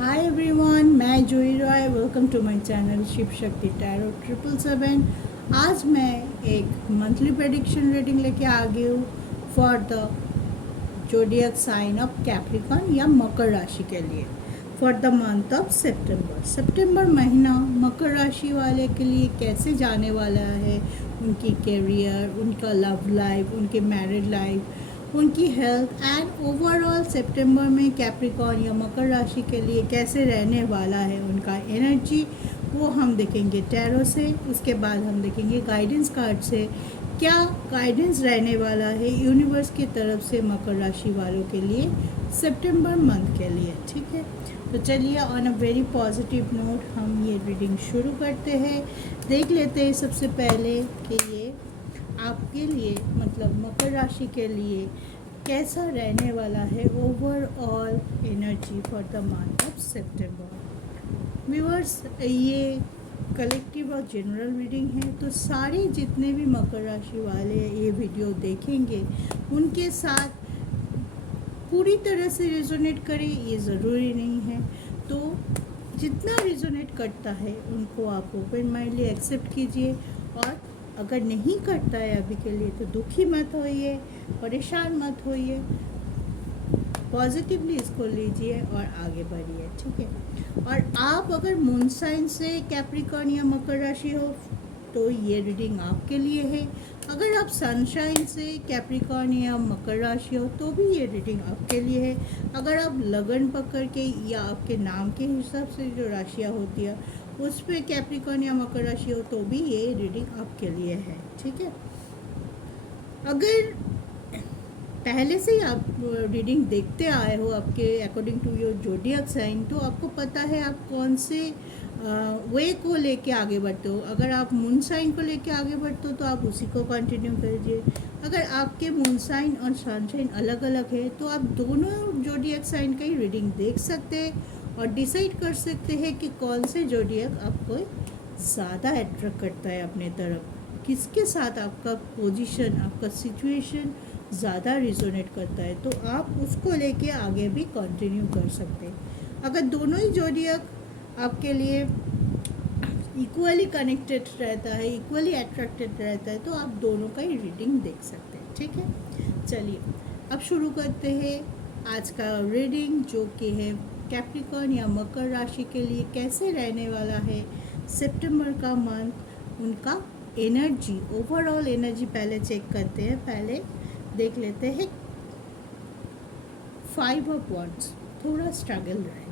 हाय everyone, मैं Juhi Roy. Welcome to my channel Shiv Shakti tarot 777। आज मैं एक मंथली प्रेडिक्शन रीडिंग लेके आ गई हूँ for the zodiac sign of Capricorn या मकर राशि के लिए फॉर द मंथ ऑफ सितंबर। सितंबर महीना मकर राशि वाले के लिए कैसे जाने वाला है, उनकी कैरियर, उनका लव लाइफ, उनके मैरिड लाइफ, उनकी हेल्थ एंड ओवरऑल सितंबर में कैप्रिकॉन या मकर राशि के लिए कैसे रहने वाला है, उनका एनर्जी, वो हम देखेंगे टैरो से। उसके बाद हम देखेंगे गाइडेंस कार्ड से क्या गाइडेंस रहने वाला है यूनिवर्स की तरफ से मकर राशि वालों के लिए सितंबर मंथ के लिए। ठीक है, तो चलिए on a very positive note हम ये रीडिंग शुरू करते हैं। देख लेते हैं सबसे पहले कि ये आपके लिए मतलब मकर राशि के लिए कैसा रहने वाला है overall energy for the month of September. Viewers, ये कलेक्टिव और जनरल रीडिंग है, तो सारे जितने भी मकर राशि वाले ये वीडियो देखेंगे उनके साथ पूरी तरह से रेजोनेट करे ये ज़रूरी नहीं है। तो जितना रेजोनेट करता है उनको आप ओपन माइंडली एक्सेप्ट कीजिए, और अगर नहीं करता है अभी के लिए तो दुखी मत होइए, परेशान मत होइए, पॉजिटिवली इसको लीजिए और आगे बढ़िए। ठीक है, और आप अगर मून साइन से कैप्रिकॉर्न या मकर राशि हो तो ये रीडिंग आपके लिए है। अगर आप सनशाइन से कैप्रिकॉर्न या मकर राशि हो तो भी ये रीडिंग आपके लिए है। अगर आप लगन पकड़ के या आपके नाम के हिसाब से जो राशियाँ होती है उस पर कैप्रिकॉर्न या मकर राशि हो तो भी ये रीडिंग आपके लिए है। ठीक है, अगर पहले से ही आप रीडिंग देखते आए हो आपके according to your zodiac sign, तो आपको पता है आप कौन से वे को लेके आगे बढ़ते हो। अगर आप मून साइन को लेके आगे बढ़ते हो तो आप उसी को कंटिन्यू कीजिए। अगर आपके मून साइन और सन साइन अलग अलग है तो आप दोनों जोडियक साइन का ही रीडिंग देख सकते हैं और डिसाइड कर सकते हैं कि कौन से जोडियक आपको ज़्यादा अट्रैक्ट करता है अपने तरफ, किसके साथ आपका पोजीशन, आपका सिचुएशन ज़्यादा रिजोनेट करता है, तो आप उसको लेके आगे भी कंटिन्यू कर सकते हैं। अगर दोनों ही जोडियक आपके लिए इक्वली कनेक्टेड रहता है, इक्वली अट्रैक्टेड रहता है, तो आप दोनों का ही रीडिंग देख सकते हैं। ठीक है, चलिए अब शुरू करते हैं आज का रीडिंग, जो कि है कैप्रिकॉर्न या मकर राशि के लिए कैसे रहने वाला है सितंबर का मंथ, उनका एनर्जी, ओवरऑल एनर्जी पहले चेक करते हैं। पहले देख लेते हैं 5 ऑफ वॉन्ड्स, थोड़ा स्ट्रगल रहेगा।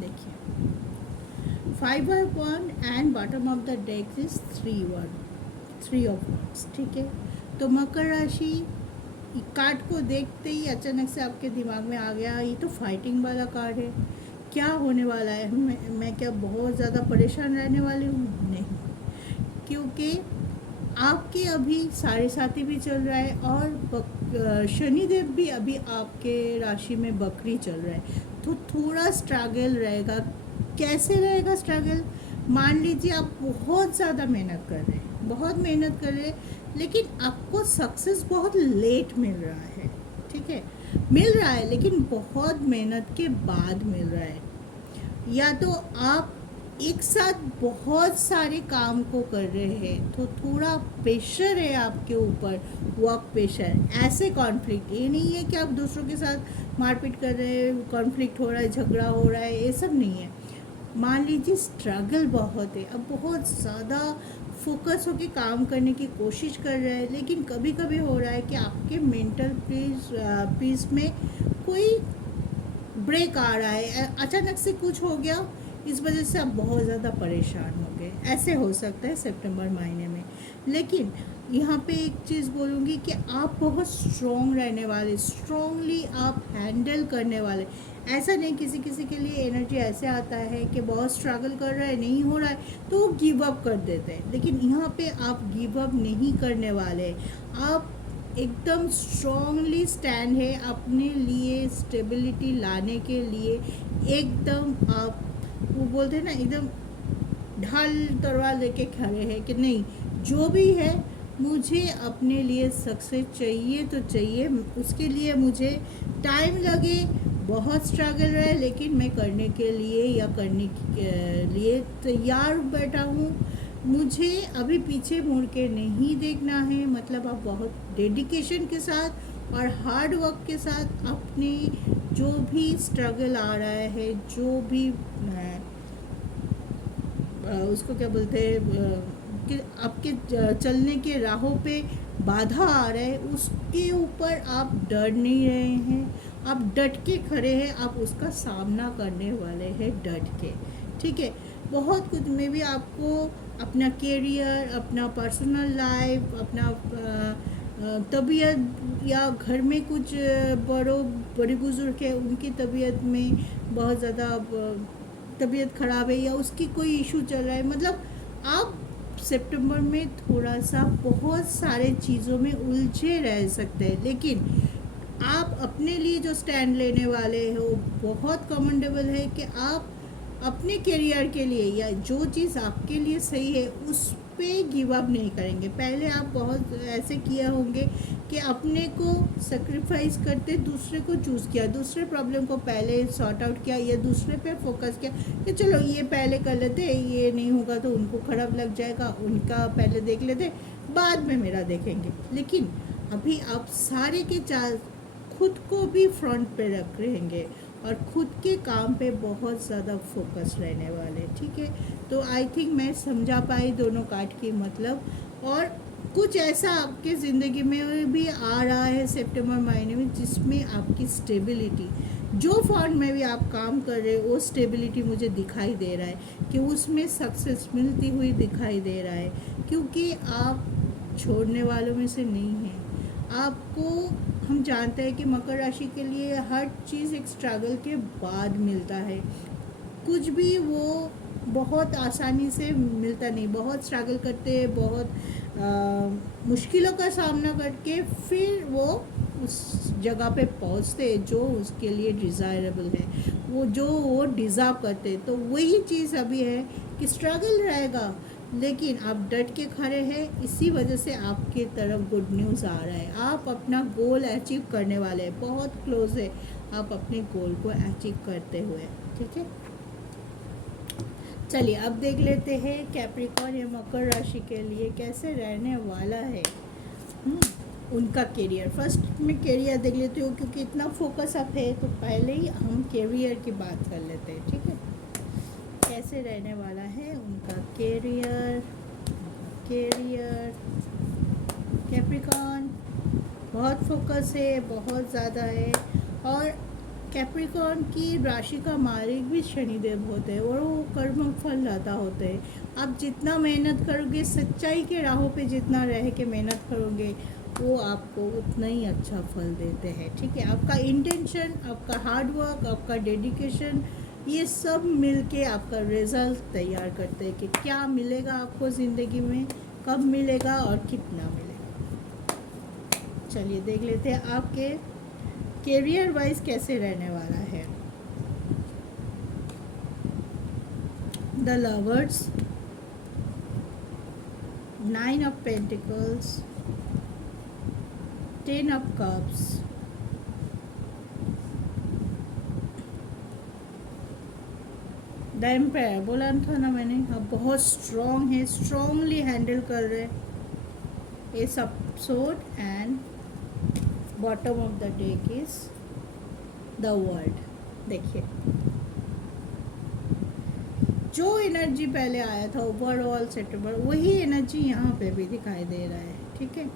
देखिए 5 of wand and bottom of the deck is 3 of wands. ठीक है, तो मकर राशि कार्ड को देखते ही अचानक से आपके दिमाग में आ गया ये तो फाइटिंग वाला कार्ड है, क्या होने वाला है, मैं क्या बहुत ज़्यादा परेशान रहने वाली हूँ? नहीं, क्योंकि आपके अभी साढ़े साथी भी चल रहा है और शनिदेव भी अभी आपके राशि में बकरी चल रहा है, तो थोड़ा स्ट्रगल रहेगा। कैसे रहेगा स्ट्रगल? मान लीजिए आप बहुत ज़्यादा मेहनत कर रहे हैं, बहुत मेहनत कर रहे हैं, लेकिन आपको सक्सेस बहुत लेट मिल रहा है। ठीक है, मिल रहा है लेकिन बहुत मेहनत के बाद मिल रहा है, या तो आप एक साथ बहुत सारे काम को कर रहे हैं तो थोड़ा प्रेशर है आपके ऊपर, वर्क प्रेशर। ऐसे कॉन्फ्लिक्ट, ये नहीं है कि आप दूसरों के साथ मारपीट कर रहे हैं, कॉन्फ्लिक्ट हो रहा है, झगड़ा हो रहा है, ये सब नहीं है। मान लीजिए स्ट्रगल बहुत है, अब बहुत ज़्यादा फोकस होकर काम करने की कोशिश कर रहे हैं, लेकिन कभी कभी हो रहा है कि आपके मेंटल पीस में कोई ब्रेक आ रहा है, अचानक से कुछ हो गया, इस वजह से आप बहुत ज़्यादा परेशान हो गए। ऐसे हो सकता है सितंबर महीने में। लेकिन यहाँ पे एक चीज़ बोलूँगी कि आप बहुत स्ट्रॉन्ग रहने वाले, स्ट्रॉन्गली आप हैंडल करने वाले। ऐसा नहीं, किसी किसी के लिए एनर्जी ऐसे आता है कि बहुत स्ट्रगल कर रहा है, नहीं हो रहा है तो वो गिव अप कर देते हैं, लेकिन यहाँ पे आप गिव अप नहीं करने वाले। आप एकदम स्ट्रॉन्गली स्टैंड है अपने लिए, स्टेबिलिटी लाने के लिए। एकदम आप वो बोलते हैं ना, एकदम ढाल तलवार लेके खड़े हैं कि नहीं, जो भी है मुझे अपने लिए सक्सेस चाहिए तो चाहिए, उसके लिए मुझे टाइम लगे, बहुत स्ट्रगल रहे, लेकिन मैं करने के लिए या करने के लिए तैयार बैठा हूँ। मुझे अभी पीछे मुड़ के नहीं देखना है, मतलब आप बहुत डेडिकेशन के साथ और हार्ड वर्क के साथ अपने जो भी स्ट्रगल आ रहा है, जो भी उसको क्या बोलते हैं कि आपके चलने के राहों पे बाधा आ रहा है, उसके ऊपर आप डर नहीं रहे हैं, आप डट के खड़े हैं, आप उसका सामना करने वाले हैं डट के। ठीक है, बहुत कुछ में भी आपको अपना कैरियर, अपना पर्सनल लाइफ, अपना तबीयत या घर में कुछ बड़े बुजुर्ग है उनकी तबीयत में बहुत ज़्यादा तबीयत ख़राब है या उसकी कोई इशू चल रहा है, मतलब आप सितंबर में थोड़ा सा बहुत सारे चीज़ों में उलझे रह सकते हैं, लेकिन आप अपने लिए जो स्टैंड लेने वाले हो बहुत कमेंडेबल है कि आप अपने करियर के लिए या जो चीज़ आपके लिए सही है उस पे गिव अप नहीं करेंगे। पहले आप बहुत ऐसे किए होंगे कि अपने को सेक्रीफाइस करते दूसरे को चूज़ किया, दूसरे प्रॉब्लम को पहले सॉर्ट आउट किया या दूसरे पे फोकस किया कि चलो ये पहले कर लेते, ये नहीं होगा तो उनको खराब लग जाएगा, उनका पहले देख लेते, बाद में मेरा देखेंगे। लेकिन अभी आप सारे के चार खुद को भी फ्रंट पे रख रहेंगे और खुद के काम पे बहुत ज़्यादा फोकस रहने वाले। ठीक है, तो आई थिंक मैं समझा पाई दोनों कार्ड की मतलब। और कुछ ऐसा आपके ज़िंदगी में भी आ रहा है सितंबर महीने में जिसमें आपकी स्टेबिलिटी, जो फॉर्म में भी आप काम कर रहे हो वो स्टेबिलिटी मुझे दिखाई दे रहा है कि उसमें सक्सेस मिलती हुई दिखाई दे रहा है, क्योंकि आप छोड़ने वालों में से नहीं हैं। आपको हम जानते हैं कि मकर राशि के लिए हर चीज़ एक स्ट्रगल के बाद मिलता है, कुछ भी वो बहुत आसानी से मिलता नहीं, बहुत स्ट्रगल करते हैं, बहुत मुश्किलों का सामना करके फिर वो उस जगह पे पहुंचते हैं जो उसके लिए डिज़ायरेबल है, वो डिज़र्व करते हैं। तो वही चीज़ अभी है कि स्ट्रगल रहेगा लेकिन आप डट के खड़े हैं, इसी वजह से आपके तरफ गुड न्यूज़ आ रहा है। आप अपना गोल अचीव करने वाले हैं, बहुत क्लोज है आप अपने गोल को अचीव करते हुए। ठीक है, चलिए अब देख लेते हैं कैप्रिकॉर्न या मकर राशि के लिए कैसे रहने वाला है उनका करियर। फर्स्ट में करियर देख लेते हो क्योंकि इतना फोकस अप है, तो पहले ही हम करियर की बात कर लेते हैं। ठीक है, कैसे रहने वाला है उनका करियर। कैप्रिकॉर्न बहुत फोकस है, बहुत ज़्यादा है, और कैप्रिकॉर्न की राशि का मालिक भी शनिदेव होते हैं और वो कर्म फल दाता होते हैं। आप जितना मेहनत करोगे, सच्चाई के राहों पे जितना रह के मेहनत करोगे, वो आपको उतना ही अच्छा फल देते हैं। ठीक है, आपका इंटेंशन, आपका हार्ड वर्क, आपका डेडिकेशन, ये सब मिलके आपका रिजल्ट तैयार करते हैं कि क्या मिलेगा आपको ज़िंदगी में, कब मिलेगा और कितना मिलेगा। चलिए देख लेते हैं आपके करियर वाइज कैसे रहने वाला है। The lovers, 9 of pentacles, 10 of cups, the empire बोला था ना मैंने, अब बहुत स्ट्रॉन्ग है, स्ट्रॉन्गली हैंडल कर रहे इस episode. And bottom of the deck is the world. देखिए जो एनर्जी पहले आया था ओवरऑल सितंबर, वही एनर्जी यहाँ पे भी दिखाई दे रहा है। ठीक है,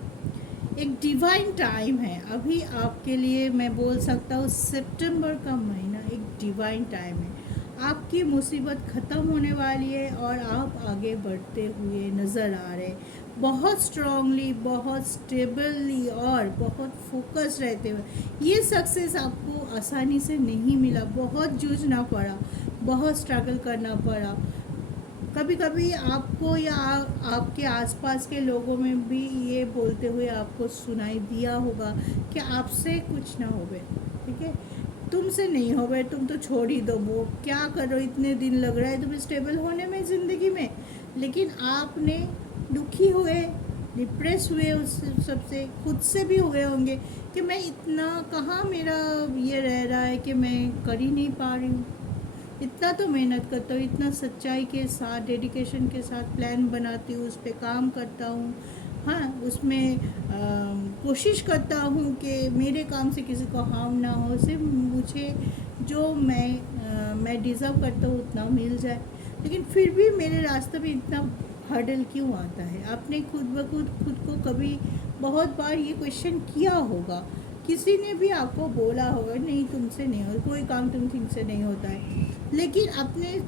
एक डिवाइन टाइम है अभी आपके लिए, मैं बोल सकता हूँ सितंबर का महीना एक डिवाइन टाइम है। आपकी मुसीबत ख़त्म होने वाली है और आप आगे बढ़ते हुए नज़र आ रहे, बहुत स्ट्रांगली, बहुत स्टेबली और बहुत फोकस रहते हुए। ये सक्सेस आपको आसानी से नहीं मिला, बहुत जूझना पड़ा, बहुत स्ट्रगल करना पड़ा। कभी कभी आपको या आपके आसपास के लोगों में भी ये बोलते हुए आपको सुनाई दिया होगा कि आपसे कुछ ना होवे। ठीक है, तुमसे नहीं होवे, तुम तो छोड़ ही दो, वो क्या करो, इतने दिन लग रहा है तुम्हें स्टेबल होने में ज़िंदगी में। लेकिन आपने दुखी हुए, डिप्रेस हुए उस सबसे, खुद से भी हुए होंगे कि मैं इतना कहाँ मेरा ये रह रहा है कि मैं कर ही नहीं पा रही हूँ। इतना तो मेहनत करता हूँ, इतना सच्चाई के साथ, डेडिकेशन के साथ प्लान बनाती हूँ, उस पर काम करता हूँ। हाँ, उसमें कोशिश करता हूँ कि मेरे काम से किसी को हार्म ना हो, सिर्फ मुझे जो मैं डिज़र्व करता हूँ उतना मिल जाए। लेकिन फिर भी मेरे रास्ते में इतना हर्डल क्यों आता है? आपने खुद को कभी बहुत बार ये क्वेश्चन किया होगा, किसी ने भी आपको बोला होगा नहीं तुमसे नहीं हो, कोई काम तुमसे नहीं होता है, लेकिन आपने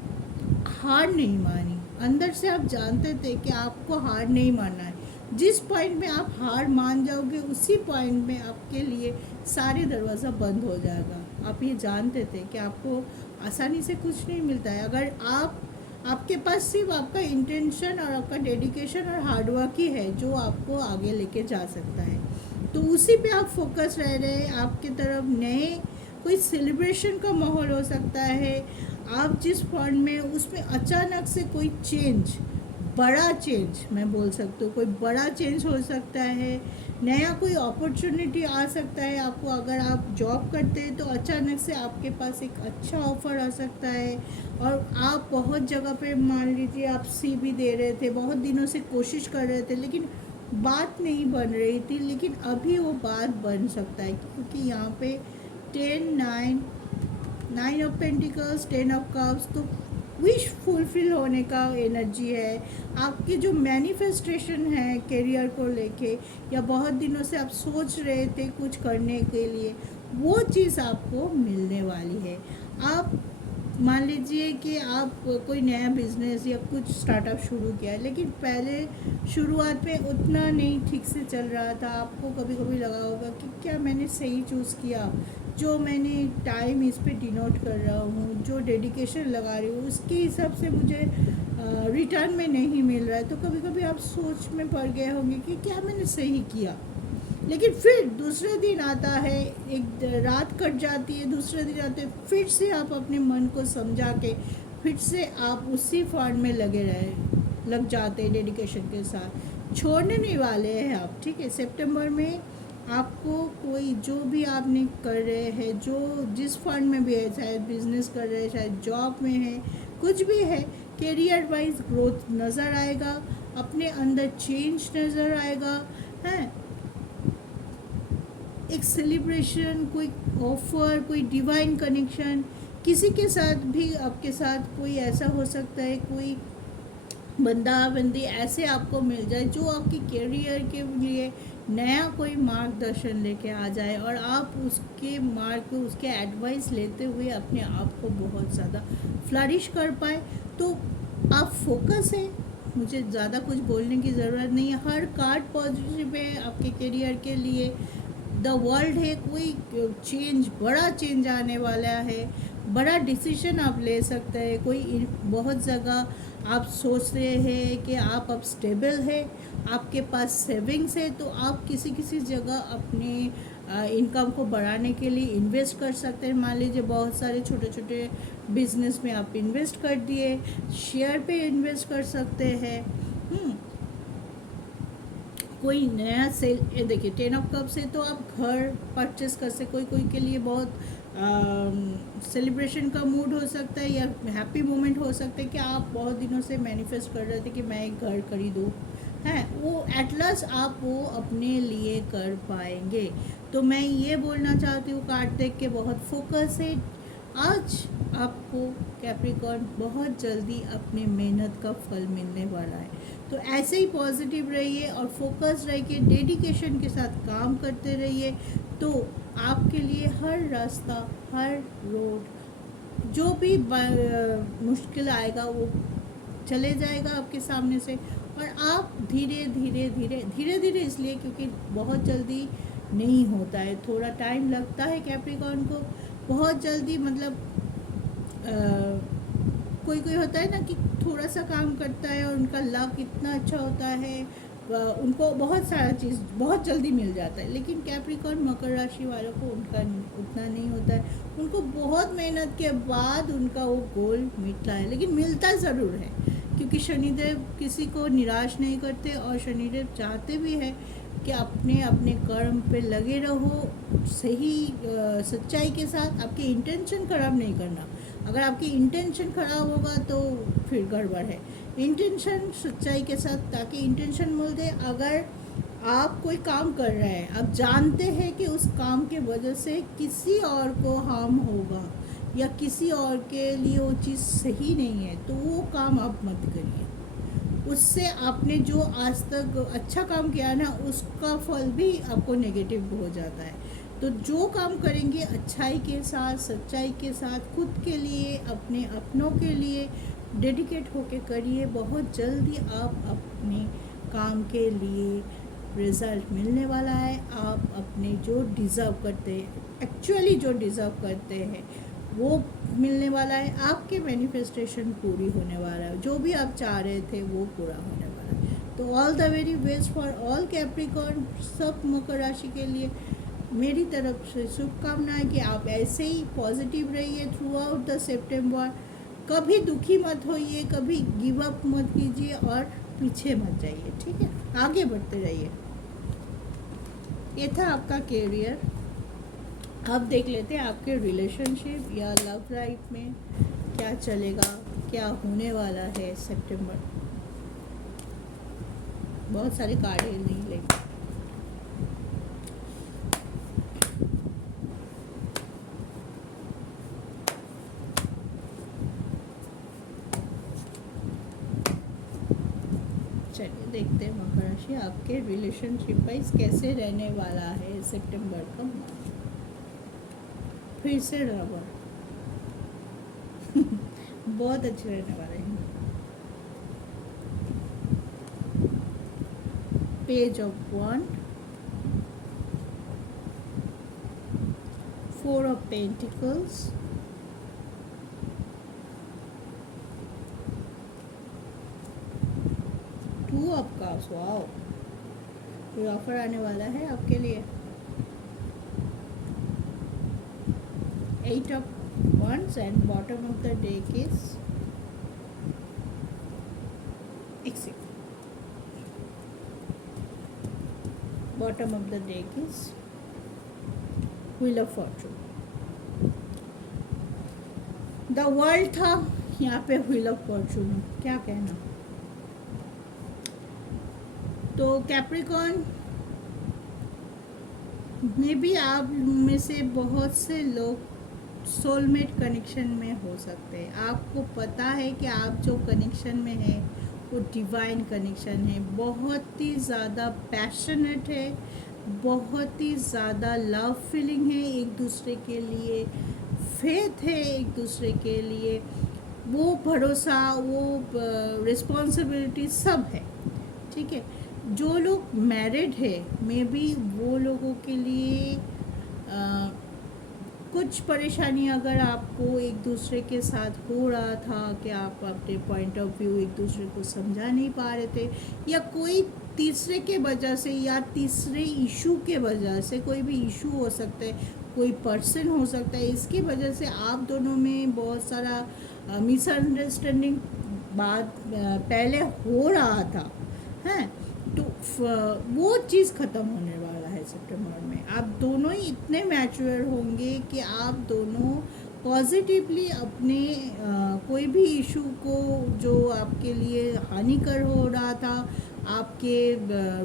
हार नहीं मानी। अंदर से आप जानते थे कि आपको हार नहीं मानना है। जिस पॉइंट में आप हार मान जाओगे उसी पॉइंट में आपके लिए सारे दरवाज़ा बंद हो जाएगा। आप ये जानते थे कि आपको आसानी से कुछ नहीं मिलता है। अगर आपके पास सिर्फ आपका इंटेंशन और आपका डेडिकेशन और हार्डवर्क ही है जो आपको आगे लेके जा सकता है, तो उसी पे आप फोकस रह रहे हैं। आपके तरफ नए कोई सेलिब्रेशन का माहौल हो सकता है। आप जिस पॉइंट में उसमें अचानक से कोई चेंज, बड़ा चेंज मैं बोल सकती हूँ, कोई बड़ा चेंज हो सकता है, नया कोई अपॉर्चुनिटी आ सकता है आपको। अगर आप जॉब करते हैं तो अचानक से आपके पास एक अच्छा ऑफ़र आ सकता है, और आप बहुत जगह पे मान लीजिए आप CV दे रहे थे, बहुत दिनों से कोशिश कर रहे थे, लेकिन बात नहीं बन रही थी, लेकिन अभी वो बात बन सकता है, क्योंकि यहाँ पे 9 ऑफ पेंटिकल्स, 10 ऑफ कप्स, तो विश फुलफिल होने का एनर्जी है। आपकी जो मैनिफेस्टेशन है करियर को लेके, या बहुत दिनों से आप सोच रहे थे कुछ करने के लिए, वो चीज़ आपको मिलने वाली है। आप मान लीजिए कि आप कोई नया बिजनेस या कुछ स्टार्टअप शुरू किया है, लेकिन पहले शुरुआत में उतना नहीं ठीक से चल रहा था। आपको कभी कभी लगा होगा कि क्या मैंने सही चूज़ किया, जो मैंने टाइम इस पे डिनोट कर रहा हूँ, जो डेडिकेशन लगा रही हूँ, उसके हिसाब से मुझे रिटर्न में नहीं मिल रहा है। तो कभी कभी आप सोच में पड़ गए होंगे कि क्या मैंने सही किया। लेकिन फिर दूसरे दिन आता है, एक रात कट जाती है, दूसरे दिन आते हैं, फिर से आप अपने मन को समझा के फिर से आप उसी फॉर्म में लग जाते हैं डेडिकेशन के साथ। छोड़ने नहीं वाले हैं आप, ठीक है। सितंबर में आपको कोई जो भी आपने कर रहे हैं, जो जिस फंड में भी है, चाहे बिजनेस कर रहे हैं, चाहे जॉब में है, कुछ भी है, करियर वाइज ग्रोथ नज़र आएगा, अपने अंदर चेंज नज़र आएगा, है एक सेलिब्रेशन, कोई ऑफर, कोई डिवाइन कनेक्शन, किसी के साथ भी आपके साथ कोई ऐसा हो सकता है, कोई बंदा बंदी ऐसे आपको मिल जाए जो आपकी करियर के लिए नया कोई मार्गदर्शन लेके आ जाए, और आप उसके मार्ग को, उसके एडवाइस लेते हुए अपने आप को बहुत ज़्यादा फ्लरिश कर पाए। तो आप फोकस है, मुझे ज़्यादा कुछ बोलने की ज़रूरत नहीं है। हर कार्ड पॉजिटिव है आपके करियर के लिए। द वर्ल्ड है, कोई चेंज, बड़ा चेंज आने वाला है, बड़ा डिसीजन आप ले सकते हैं। कोई बहुत जगह आप सोच रहे हैं कि आप अब स्टेबल है, आपके पास सेविंग्स है, तो आप किसी जगह अपने इनकम को बढ़ाने के लिए इन्वेस्ट कर सकते हैं। मान लीजिए बहुत सारे छोटे छोटे बिजनेस में आप इन्वेस्ट कर दिए, शेयर पे इन्वेस्ट कर सकते हैं। कोई नया सेल, ये देखिए 10 ऑफ कप से तो आप घर परचेस कर सकते। कोई के लिए बहुत सेलिब्रेशन का मूड हो सकता है, या हैप्पी मोमेंट हो सकता है कि आप बहुत दिनों से मैनिफेस्ट कर रहे थे कि मैं एक घर खरीदूँ, है वो एट लास्ट आप वो अपने लिए कर पाएंगे। तो मैं ये बोलना चाहती हूँ, कार्ड देख के बहुत फोकस है। आज आपको कैप्रिकॉर्न बहुत जल्दी अपने मेहनत का फल मिलने वाला है। तो ऐसे ही पॉजिटिव रहिए और फोकस रहिए, डेडिकेशन के साथ काम करते रहिए, तो आपके लिए हर रास्ता, हर रोड, जो भी मुश्किल आएगा वो चले जाएगा आपके सामने से। और आप धीरे धीरे इसलिए क्योंकि बहुत जल्दी नहीं होता है, थोड़ा टाइम लगता है कैप्रिकॉर्न को। बहुत जल्दी मतलब कोई होता है ना कि थोड़ा सा काम करता है और उनका लक इतना अच्छा होता है, उनको बहुत सारा चीज़ बहुत जल्दी मिल जाता है। लेकिन कैप्रिकॉर्न, मकर राशि वालों को उनका उतना नहीं होता है। उनको बहुत मेहनत के बाद उनका वो गोल मिलता है, लेकिन मिलता ज़रूर है। क्योंकि शनिदेव किसी को निराश नहीं करते और शनिदेव चाहते भी है कि अपने अपने कर्म पे लगे रहो, सही सच्चाई के साथ। आपके इंटेंशन खराब नहीं करना। अगर आपकी इंटेंशन खराब होगा तो फिर गड़बड़ है। इंटेंशन सच्चाई के साथ, ताकि इंटेंशन बोल दे, अगर आप कोई काम कर रहे हैं, आप जानते हैं कि उस काम के वजह से किसी और को हार्म होगा या किसी और के लिए वो चीज़ सही नहीं है, तो वो काम आप मत करिए। उससे आपने जो आज तक अच्छा काम किया ना, उसका फल भी आपको नेगेटिव हो जाता है। तो जो काम करेंगे अच्छाई के साथ, सच्चाई के साथ, खुद के लिए, अपने अपनों के लिए डेडिकेट होके करिए। बहुत जल्दी आप अपने काम के लिए रिज़ल्ट मिलने वाला है। आप अपने जो डिज़र्व करते हैं, एक्चुअली जो डिज़र्व करते हैं, वो मिलने वाला है। आपके मैनिफेस्टेशन पूरी होने वाला है। जो भी आप चाह रहे थे वो पूरा होने वाला है। तो all the very best for all Capricorn, सब मकर राशि के लिए मेरी तरफ से शुभकामनाएं कि आप ऐसे ही पॉजिटिव रहिए थ्रू आउट द सितंबर। कभी दुखी मत होइए, कभी गिव अप मत कीजिए और पीछे मत जाइए, ठीक है? आगे बढ़ते रहिए। ये था आपका कैरियर। अब देख लेते हैं आपके रिलेशनशिप या लव लाइफ में क्या चलेगा, क्या होने वाला है सितंबर। बहुत सारे कार्ड नहीं लेंगे। चलिए देखते हैं मकर राशि आपके रिलेशनशिप वाइज कैसे रहने वाला है सितंबर का मंथ। फिर से रबर बहुत अच्छे रहने वाले हैं। Page of one, 4 of Pentacles, two of cups. Wow, कोई ऑफर आने वाला है आपके लिए। 8 of Wands and bottom of the deck is exit. Bottom of the deck is Wheel of Fortune. The World था, यहाँ पे Wheel of Fortune, क्या कहना। तो कैप्रिकॉर्न में भी आप में से बहुत से लोग सोलमेट कनेक्शन में हो सकते हैं। आपको पता है कि आप जो कनेक्शन में है वो डिवाइन कनेक्शन है, बहुत ही ज़्यादा पैशनेट है, बहुत ही ज़्यादा लव फीलिंग है एक दूसरे के लिए, फेथ है एक दूसरे के लिए, वो भरोसा, वो रिस्पॉन्सिबिलिटी सब है, ठीक है। जो लोग मैरिड है, मे बी वो लोगों के लिए कुछ परेशानी अगर आपको एक दूसरे के साथ हो रहा था कि आप अपने पॉइंट ऑफ व्यू एक दूसरे को समझा नहीं पा रहे थे, या कोई तीसरे के वजह से या तीसरे इशू के वजह से, कोई भी इशू हो सकता है, कोई पर्सन हो सकता है, इसकी वजह से आप दोनों में बहुत सारा मिसअंडरस्टैंडिंग बात पहले हो रहा था, हैं, तो वो चीज़ ख़त्म होने वाला है सितंबर में। आप दोनों ही इतने मैच्योर होंगे कि आप दोनों पॉजिटिवली अपने कोई भी इशू को जो आपके लिए हानिकर हो रहा था, आपके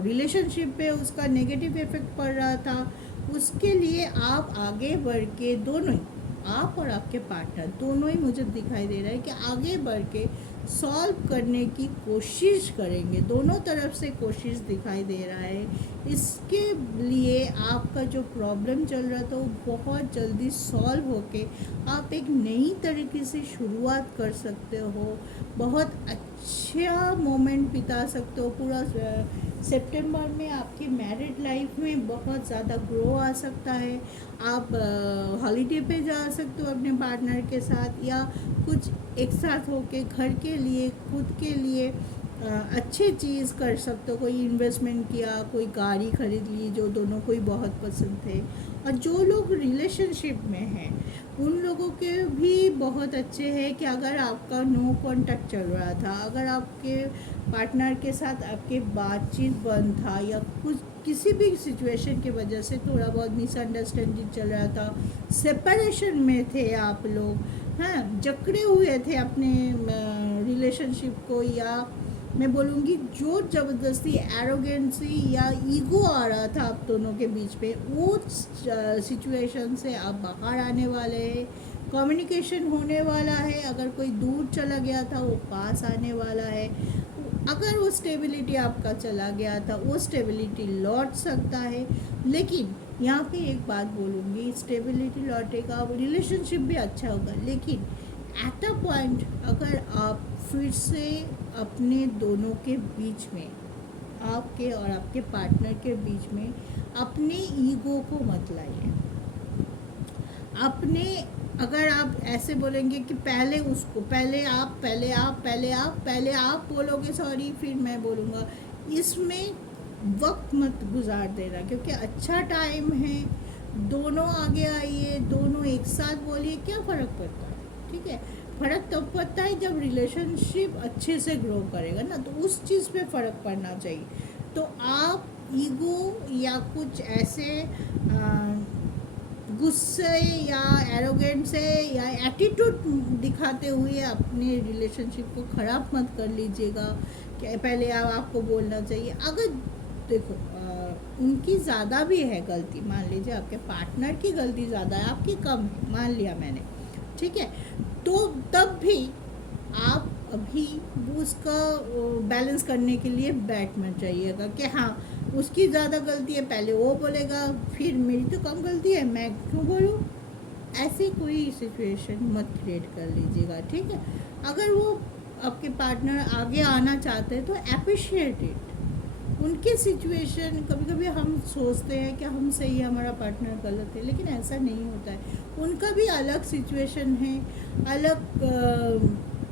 रिलेशनशिप पे उसका नेगेटिव इफ़ेक्ट पड़ रहा था, उसके लिए आप आगे बढ़ के, दोनों ही, आप और आपके पार्टनर दोनों ही, मुझे दिखाई दे रहा है कि आगे बढ़ के सॉल्व करने की कोशिश करेंगे। दोनों तरफ से कोशिश दिखाई दे रहा है। इसके लिए आपका जो प्रॉब्लम चल रहा था वो बहुत जल्दी सॉल्व होके आप एक नई तरीके से शुरुआत कर सकते हो, बहुत अच्छा मोमेंट बिता सकते हो। पूरा सितंबर में आपकी मैरिड लाइफ में बहुत ज़्यादा ग्रो आ सकता है। आप हॉलीडे पे जा सकते हो अपने पार्टनर के साथ, या कुछ एक साथ होके घर के लिए, खुद के लिए अच्छी चीज़ कर सकते हो, कोई इन्वेस्टमेंट किया, कोई गाड़ी खरीद ली जो दोनों को ही बहुत पसंद थे। और जो लोग रिलेशनशिप में हैं उन लोगों के भी बहुत अच्छे हैं कि अगर आपका नो कांटेक्ट चल रहा था, अगर आपके पार्टनर के साथ आपके बातचीत बंद था या कुछ किसी भी सिचुएशन की वजह से थोड़ा बहुत मिसअंडरस्टैंडिंग चल रहा था, सेपरेशन में थे आप लोग, हाँ, जकड़े हुए थे अपने रिलेशनशिप को, या मैं बोलूँगी जो ज़बरदस्ती एरोगेंसी या ईगो आ रहा था आप दोनों के बीच में, वो सिचुएशन से आप बाहर आने वाले हैं। कम्युनिकेशन होने वाला है, अगर कोई दूर चला गया था वो पास आने वाला है, अगर वो स्टेबिलिटी आपका चला गया था वो स्टेबिलिटी लौट सकता है। लेकिन यहाँ पे एक बात बोलूँगी, स्टेबिलिटी लौटेगा, रिलेशनशिप भी अच्छा होगा, लेकिन एट अ पॉइंट अगर आप फिर से अपने दोनों के बीच में, आपके और आपके पार्टनर के बीच में अपने ईगो को मत लाइए। अपने, अगर आप ऐसे बोलेंगे कि पहले उसको, पहले आप बोलोगे सॉरी फिर मैं बोलूँगा, इसमें वक्त मत गुजार देना, क्योंकि अच्छा टाइम है, दोनों आगे आइए, दोनों एक साथ बोलिए, क्या फ़र्क पड़ता है, ठीक है। फ़र्क तब पड़ता है जब रिलेशनशिप अच्छे से ग्रो करेगा ना, तो उस चीज़ पे फ़र्क पड़ना चाहिए। तो आप ईगो या कुछ ऐसे गुस्से या एरोगेंट से या एटीट्यूड दिखाते हुए अपने रिलेशनशिप को ख़राब मत कर लीजिएगा कि पहले आपको बोलना चाहिए। अगर देखो उनकी ज़्यादा भी है गलती, मान लीजिए आपके पार्टनर की गलती ज़्यादा है, आपकी कम है, मान लिया मैंने, ठीक है, तो तब भी आप अभी उसका बैलेंस करने के लिए बैठना चाहिएगा कि हाँ उसकी ज़्यादा गलती है, पहले वो बोलेगा, फिर मेरी तो कम गलती है, मैं क्यों बोलूँ। ऐसी कोई सिचुएशन मत क्रिएट कर लीजिएगा, ठीक है। अगर वो आपके पार्टनर आगे आना चाहते हैं तो अप्रिशिएट इट, उनकी सिचुएशन। कभी कभी हम सोचते हैं कि हम सही है, हमारा पार्टनर गलत है, लेकिन ऐसा नहीं होता है। उनका भी अलग सिचुएशन है,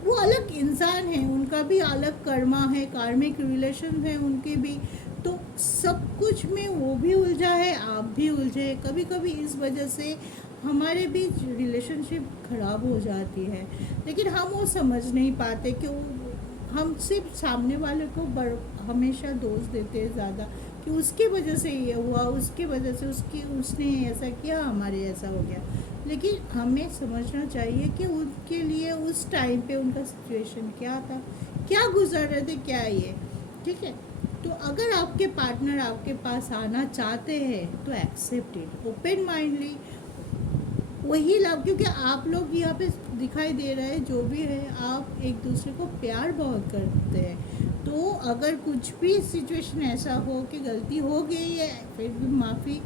वो अलग इंसान है, उनका भी अलग कर्मा है, कार्मिक रिलेशन है उनके भी, तो सब कुछ में वो भी उलझा है, आप भी उलझे। कभी कभी इस वजह से हमारे बीच रिलेशनशिप ख़राब हो जाती है, लेकिन हम वो समझ नहीं पाते कि हम सिर्फ सामने वाले को हमेशा दोष देते हैं ज़्यादा, कि उसकी वजह से ये हुआ, उसकी वजह से उसने ऐसा किया, हमारे ऐसा हो गया। लेकिन हमें समझना चाहिए कि उनके लिए उस टाइम पे उनका सिचुएशन क्या था, क्या गुजर रहे थे, क्या ये, ठीक है। तो अगर आपके पार्टनर आपके पास आना चाहते हैं तो एक्सेप्ट इट ओपन माइंडली, वही लाभ, क्योंकि आप लोग यहाँ पे दिखाई दे रहा है जो भी है, आप एक दूसरे को प्यार बहुत करते हैं। तो अगर कुछ भी सिचुएशन ऐसा हो कि गलती हो गई है, फिर भी माफ़ी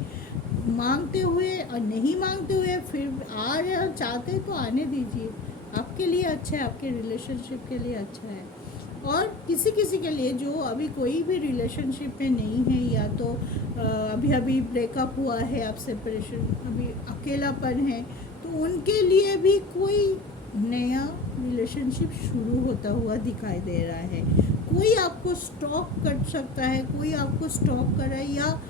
मांगते हुए और नहीं मांगते हुए फिर आ रहे और चाहते तो आने दीजिए, आपके लिए अच्छा है, आपके रिलेशनशिप के लिए अच्छा है। और किसी किसी के लिए जो अभी कोई भी रिलेशनशिप में नहीं है, या तो अभी अभी ब्रेकअप हुआ है, आप सेपरेशन, अभी अकेलापन है, तो उनके लिए भी कोई नया रिलेशनशिप शुरू होता हुआ दिखाई दे रहा है। कोई आपको स्टॉक कर सकता है, कोई आपको स्टॉक कर रहा है, या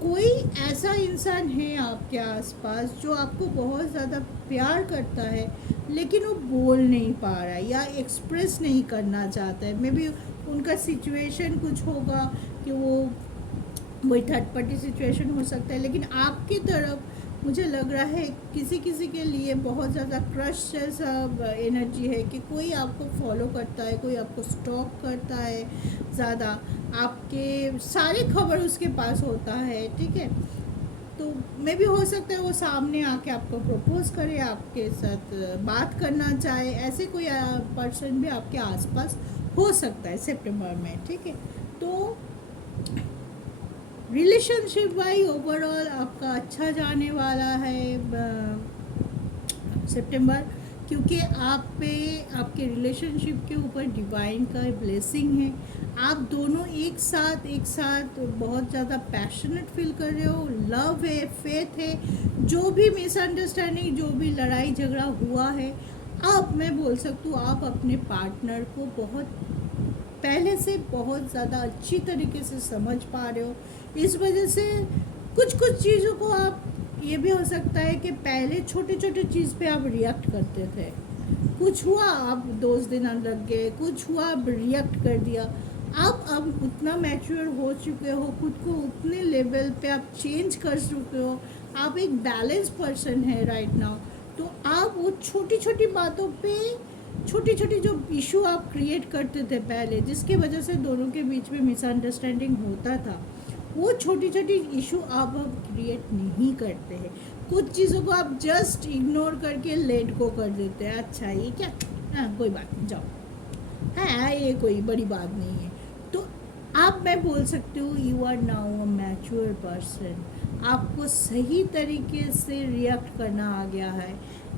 कोई ऐसा इंसान है आपके आसपास जो आपको बहुत ज़्यादा प्यार करता है, लेकिन वो बोल नहीं पा रहा है या एक्सप्रेस नहीं करना चाहता है। मे बी उनका सिचुएशन कुछ होगा कि वो कोई थर्ड पार्टी सिचुएशन हो सकता है, लेकिन आपकी तरफ मुझे लग रहा है किसी किसी के लिए बहुत ज़्यादा क्रश जैसा एनर्जी है कि कोई आपको फॉलो करता है, कोई आपको स्टॉक करता है ज़्यादा, आपके सारे खबर उसके पास होता है, ठीक है। तो मे भी हो सकता है वो सामने आके आपको प्रपोज करे, आपके साथ बात करना चाहे, ऐसे कोई पर्सन भी आपके आसपास हो सकता है सितंबर में, ठीक है। तो रिलेशनशिप वाइज ओवरऑल आपका अच्छा जाने वाला है सितंबर, क्योंकि आप पे आपके रिलेशनशिप के ऊपर डिवाइन का ब्लेसिंग है। आप दोनों एक साथ बहुत ज़्यादा पैशनेट फील कर रहे हो, लव है, फेथ है, जो भी मिसअंडरस्टैंडिंग, जो भी लड़ाई झगड़ा हुआ है, अब मैं बोल सकती हूँ आप अपने पार्टनर को बहुत पहले से बहुत ज़्यादा अच्छी तरीके से समझ पा रहे हो। इस वजह से कुछ कुछ चीज़ों को आप, ये भी हो सकता है कि पहले छोटे छोटे चीज़ पे आप रिएक्ट करते थे, कुछ हुआ आप दोस्त दिन लग गए, कुछ हुआ आप रिएक्ट कर दिया। आप अब उतना मैच्योर हो चुके हो, खुद को उतने लेवल पे आप चेंज कर चुके हो, आप एक बैलेंस पर्सन है राइट नाउ। तो आप वो छोटी छोटी बातों पे, छोटी छोटी जो इशू आप क्रिएट करते थे पहले, जिसके वजह से दोनों के बीच में मिसअंडरस्टैंडिंग होता था, वो छोटी छोटी इशू आप अब क्रिएट नहीं करते हैं। कुछ चीज़ों को आप जस्ट इग्नोर करके लेट को कर देते हैं। अच्छा ये क्या, हाँ कोई बात नहीं, जाओ, हाँ ये कोई बड़ी बात नहीं है। तो आप, मैं बोल सकती हूँ you are now a mature person. आपको सही तरीके से रिएक्ट करना आ गया है,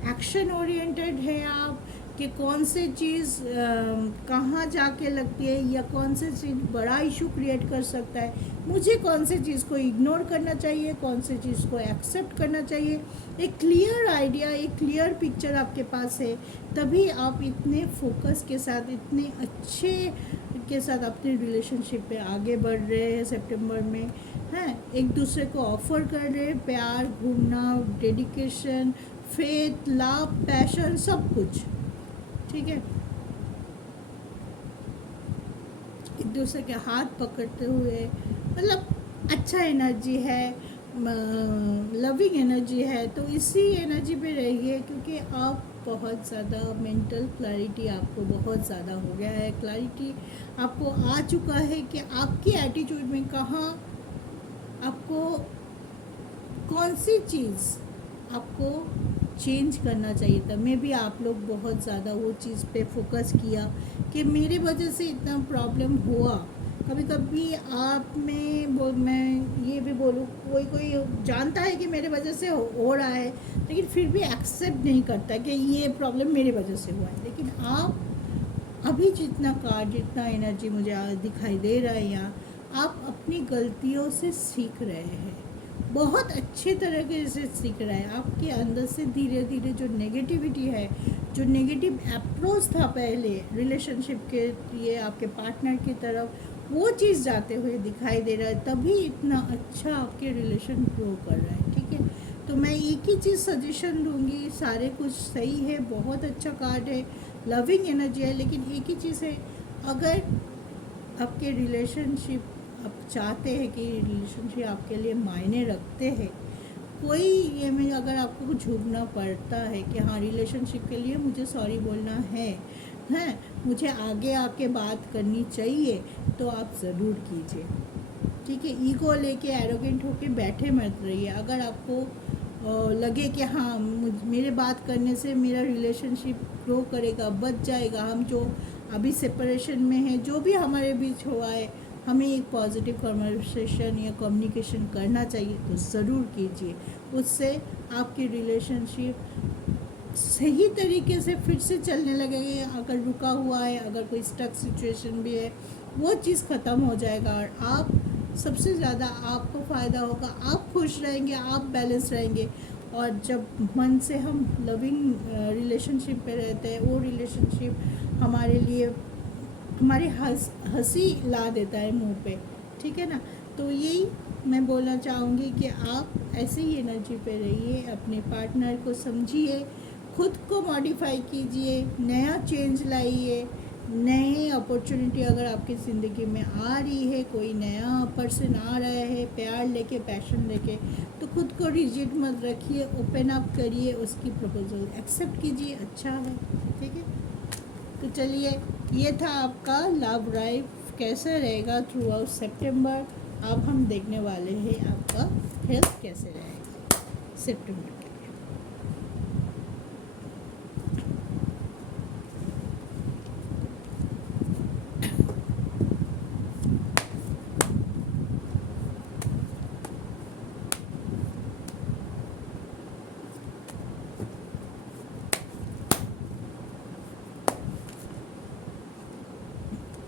एक्शन ओरिएंटेड है आप, कि कौन से चीज़ कहाँ जाके लगती है, या कौन से चीज़ बड़ा इशू क्रिएट कर सकता है, मुझे कौन से चीज़ को इग्नोर करना चाहिए, कौन से चीज़ को एक्सेप्ट करना चाहिए। एक क्लियर आइडिया, एक क्लियर पिक्चर आपके पास है, तभी आप इतने फोकस के साथ, इतने अच्छे के साथ अपने रिलेशनशिप पे आगे बढ़ रहे हैं सितंबर में, हैं एक दूसरे को ऑफर कर रहे हैं प्यार, घूमना, डेडिकेशन, फेथ, लव, पैशन, सब कुछ, ठीक है। एक दूसरे के हाथ पकड़ते हुए, मतलब अच्छा एनर्जी है, लविंग एनर्जी है। तो इसी एनर्जी पे रहिए, क्योंकि आप बहुत ज़्यादा मेंटल क्लैरिटी आपको बहुत ज़्यादा हो गया है, क्लैरिटी आपको आ चुका है कि आपकी एटीट्यूड में कहाँ आपको कौन सी चीज़ आपको चेंज करना चाहिए था। मे भी आप लोग बहुत ज़्यादा वो चीज़ पे फोकस किया कि मेरे वजह से इतना प्रॉब्लम हुआ। कभी कभी आप में मैं ये भी बोलूँ, कोई कोई जानता है कि मेरे वजह से हो रहा है, लेकिन फिर भी एक्सेप्ट नहीं करता कि ये प्रॉब्लम मेरी वजह से हुआ है। लेकिन आप अभी जितना कार्ड, जितना एनर्जी मुझे दिखाई दे रहा है यहाँ, आप अपनी गलतियों से सीख रहे हैं, बहुत अच्छे तरीके से सीख रहे हैं। आपके अंदर से धीरे धीरे जो नेगेटिविटी है, जो नेगेटिव अप्रोच था पहले रिलेशनशिप के लिए आपके पार्टनर की तरफ, वो चीज़ जाते हुए दिखाई दे रहा है, तभी इतना अच्छा आपके रिलेशन ग्रो कर रहा है, ठीक है। तो मैं एक ही चीज़ सजेशन दूंगी, सारे कुछ सही है, बहुत अच्छा कार्ड है, लविंग एनर्जी है, लेकिन एक ही चीज़ है, अगर आपके रिलेशनशिप, आप चाहते हैं कि रिलेशनशिप आपके लिए मायने रखते हैं, कोई ये में अगर आपको कुछ झुकना पड़ता है कि हाँ रिलेशनशिप के लिए मुझे सॉरी बोलना है, मुझे आगे आके बात करनी चाहिए, तो आप ज़रूर कीजिए, ठीक है। ईगो लेके एरोगेंट होके बैठे मत रहिए। अगर आपको लगे कि हाँ मेरे बात करने से मेरा रिलेशनशिप ग्रो करेगा, बच जाएगा, हम जो अभी सेपरेशन में है, जो भी हमारे बीच हुआ है, हमें एक पॉजिटिव कन्वर्सेशन या कम्युनिकेशन करना चाहिए, तो ज़रूर कीजिए। उससे आपकी रिलेशनशिप सही तरीके से फिर से चलने लगेगी। अगर रुका हुआ है, अगर कोई स्टक सिचुएशन भी है, वो चीज़ ख़त्म हो जाएगा, और आप सबसे ज़्यादा आपको फ़ायदा होगा, आप खुश रहेंगे, आप बैलेंस रहेंगे। और जब मन से हम लविंग रिलेशनशिप पे रहते हैं, वो रिलेशनशिप हमारे लिए हमारी हंसी ला देता है मुंह पे, ठीक है ना। तो यही मैं बोलना चाहूँगी कि आप ऐसे ही एनर्जी पे रहिए, अपने पार्टनर को समझिए, खुद को मॉडिफाई कीजिए, नया चेंज लाइए, नए अपॉर्चुनिटी अगर आपकी ज़िंदगी में आ रही है, कोई नया पर्सन आ रहा है प्यार लेके, पैशन लेके, तो खुद को रिजिड मत रखिए, ओपन अप करिए, उसकी प्रपोजल एक्सेप्ट कीजिए, अच्छा है, ठीक है। तो चलिए, ये था आपका लव लाइफ कैसा रहेगा थ्रू आउट सितंबर। अब हम देखने वाले हैं आपका हेल्थ कैसे रहेगा सितंबर के लिए।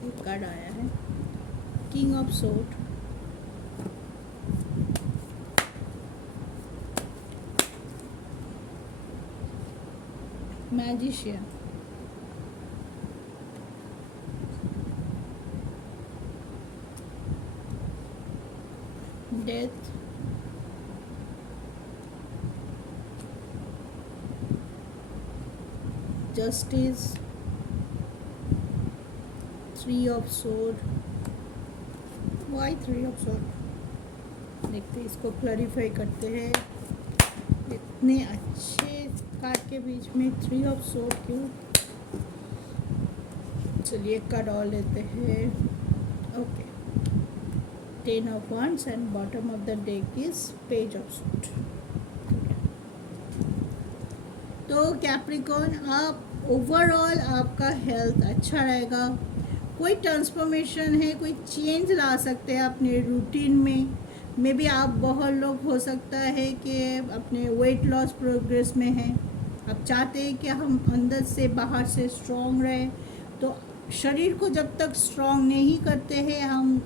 एक कार्ड आया है, king of sword, magician, death, justice, three of सोड। वाई थ्री ऑफ सोड? देखते हैं, इसको क्लैरिफाई करते हैं। इतने अच्छे कार्ड के बीच में थ्री ऑफ सोड क्यों? चलिए एक कार्ड और लेते हैं। Okay, ten of wands and bottom of the deck is page of suit. तो कैप्रिकॉर्न, आप ओवरऑल आपका हेल्थ अच्छा रहेगा। कोई ट्रांसफॉर्मेशन है, कोई चेंज ला सकते हैं अपने रूटीन में। मे बी आप बहुत लोग हो सकता है कि अपने वेट लॉस प्रोग्रेस में हैं, आप चाहते हैं कि हम अंदर से बाहर से स्ट्रॉन्ग रहें। तो शरीर को जब तक स्ट्रॉन्ग नहीं करते हैं, हम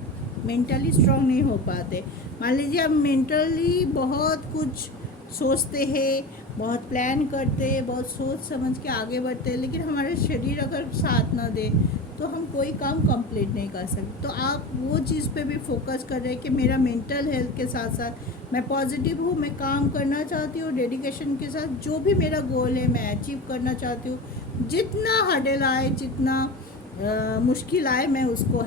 मेंटली स्ट्रॉन्ग नहीं हो पाते। मान लीजिए हम मेंटली बहुत कुछ सोचते हैं, बहुत प्लान करते हैं, बहुत सोच समझ के आगे बढ़ते हैं, लेकिन हमारा शरीर अगर साथ ना दे तो हम कोई काम कंप्लीट नहीं कर सकते। तो आप वो चीज़ पे भी फोकस कर रहे हैं कि मेरा मेंटल हेल्थ के साथ साथ मैं पॉजिटिव हूँ, मैं काम करना चाहती हूँ डेडिकेशन के साथ, जो भी मेरा गोल है मैं अचीव करना चाहती हूँ। जितना हर्डल आए, जितना मुश्किल आए, मैं उसको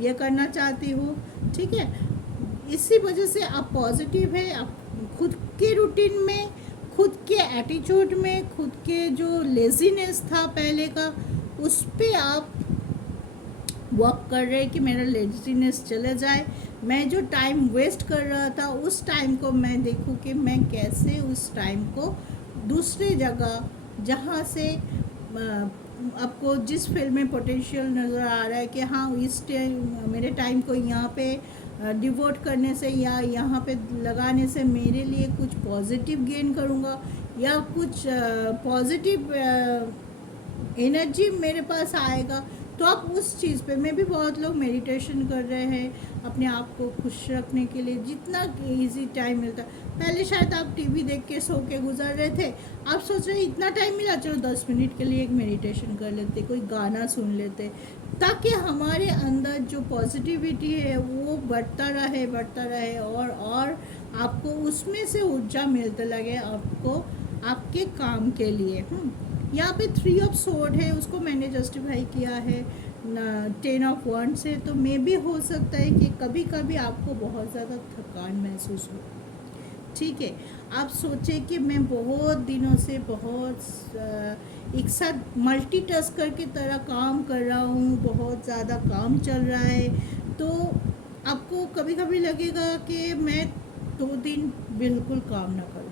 ये करना चाहती हूँ। ठीक है, इसी वजह से आप पॉजिटिव है। आप खुद के रूटीन में, खुद के एटीट्यूड में, खुद के जो लेजीनेस था पहले का, उस पे आप वर्क कर रहे हैं कि मेरा लेजीनेस चले जाए। मैं जो टाइम वेस्ट कर रहा था, उस टाइम को मैं देखूं कि मैं कैसे उस टाइम को दूसरे जगह, जहाँ से आपको जिस फील्ड में पोटेंशियल नज़र आ रहा है कि हाँ इस टाइम मेरे टाइम को यहाँ पे डिवोट करने से या यहाँ पे लगाने से मेरे लिए कुछ पॉजिटिव गेन करूँगा, या कुछ पॉजिटिव एनर्जी मेरे पास आएगा। तो आप उस चीज़ पे, मैं भी बहुत लोग मेडिटेशन कर रहे हैं अपने आप को खुश रखने के लिए, जितना इजी टाइम मिलता। पहले शायद आप टीवी देख के सो के गुजर रहे थे, आप सोच रहे इतना टाइम मिला, चलो 10 मिनट के लिए एक मेडिटेशन कर लेते, कोई गाना सुन लेते, ताकि हमारे अंदर जो पॉजिटिविटी है वो बढ़ता रहे और आपको उसमें से ऊर्जा मिलते लगे आपको आपके काम के लिए। यहाँ पे थ्री ऑफ सोर्ड है, उसको मैंने जस्टिफाई किया है 10 ऑफ wands से। तो मे भी हो सकता है कि कभी कभी आपको बहुत ज़्यादा थकान महसूस हो। ठीक है, आप सोचें कि मैं बहुत दिनों से बहुत एक साथ मल्टीटास्कर की तरह काम कर रहा हूँ, बहुत ज़्यादा काम चल रहा है, तो आपको कभी कभी लगेगा कि मैं 2 दिन बिल्कुल काम ना करूँ।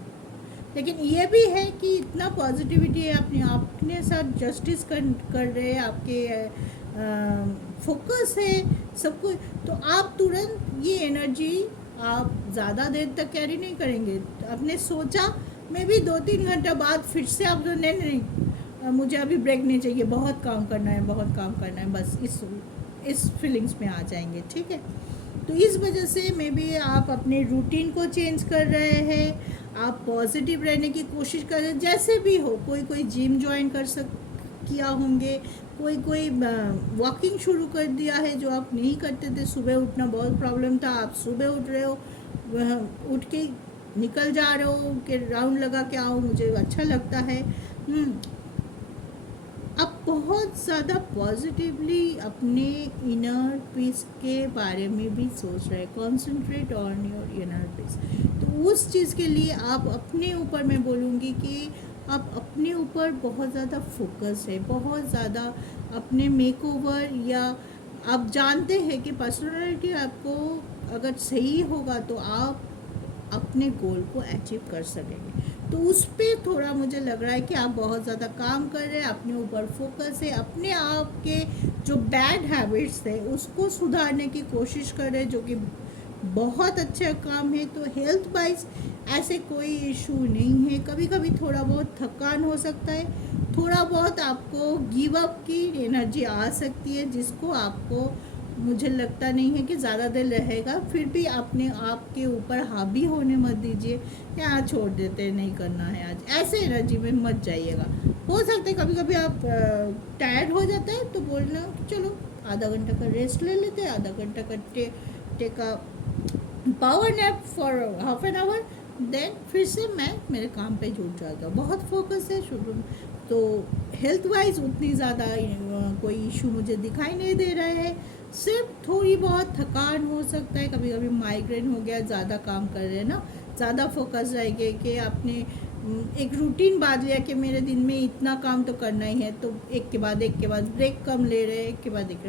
लेकिन ये भी है कि इतना पॉजिटिविटी है, अपने साथ जस्टिस कर रहे हैं, आपके फोकस है सब कुछ, तो आप तुरंत ये एनर्जी आप ज़्यादा देर तक कैरी नहीं करेंगे। आपने सोचा मैं भी 2-3 घंटा बाद फिर से आप जो नहीं मुझे अभी ब्रेक नहीं चाहिए, बहुत काम करना है, बस इस फीलिंग्स में आ जाएंगे। ठीक है, तो इस वजह से मे बी आप अपने रूटीन को चेंज कर रहे हैं, आप पॉजिटिव रहने की कोशिश कर रहे हैं। जैसे भी हो, कोई जिम ज्वाइन किया होंगे, कोई वॉकिंग शुरू कर दिया है जो आप नहीं करते थे। सुबह उठना बहुत प्रॉब्लम था, आप सुबह उठ रहे हो, उठ के निकल जा रहे हो कि राउंड लगा के आओ, मुझे अच्छा लगता है। आप बहुत ज़्यादा पॉजिटिवली अपने इनर पीस के बारे में भी सोच रहे हैं। Concentrate on your inner peace. तो उस चीज़ के लिए आप अपने ऊपर, मैं बोलूँगी कि आप अपने ऊपर बहुत ज़्यादा फोकस है, बहुत ज़्यादा अपने मेकओवर, या आप जानते हैं कि पर्सनालिटी आपको अगर सही होगा तो आप अपने गोल को अचीव कर सकेंगे। तो उस पर थोड़ा मुझे लग रहा है कि आप बहुत ज़्यादा काम कर रहे हैं, अपने ऊपर फोकस है, अपने आप के जो बैड हैबिट्स थे उसको सुधारने की कोशिश कर रहे हैं, जो कि बहुत अच्छा काम है। तो हेल्थ वाइज ऐसे कोई इशू नहीं है। कभी कभी थोड़ा बहुत थकान हो सकता है, थोड़ा बहुत आपको गिव अप की एनर्जी आ सकती है, जिसको आपको, मुझे लगता नहीं है कि ज़्यादा देर रहेगा। फिर भी अपने आप के ऊपर हावी होने मत दीजिए, यहाँ छोड़ देते, नहीं करना है आज, ऐसे एनर्जी में मत जाइएगा। हो सकता है कभी कभी आप टायर्ड हो जाता है तो बोलना कि चलो आधा घंटा का रेस्ट ले लेते हैं, आधा घंटा का take a power nap for half an hour, then फिर से मैं मेरे काम पे जुट जाता हूँ। बहुत फोकस है शुरू, तो हेल्थ वाइज उतनी ज़्यादा कोई इशू मुझे दिखाई नहीं दे रहा है। सिर्फ थोड़ी बहुत थकान हो सकता है, कभी कभी माइग्रेन हो गया, ज़्यादा काम कर रहे हैं ना, ज़्यादा फोकस रहेगा कि आपने एक रूटीन बांध लिया कि मेरे दिन में इतना काम तो करना ही है, तो एक के बाद ब्रेक कम ले रहे हैं, एक के बाद एक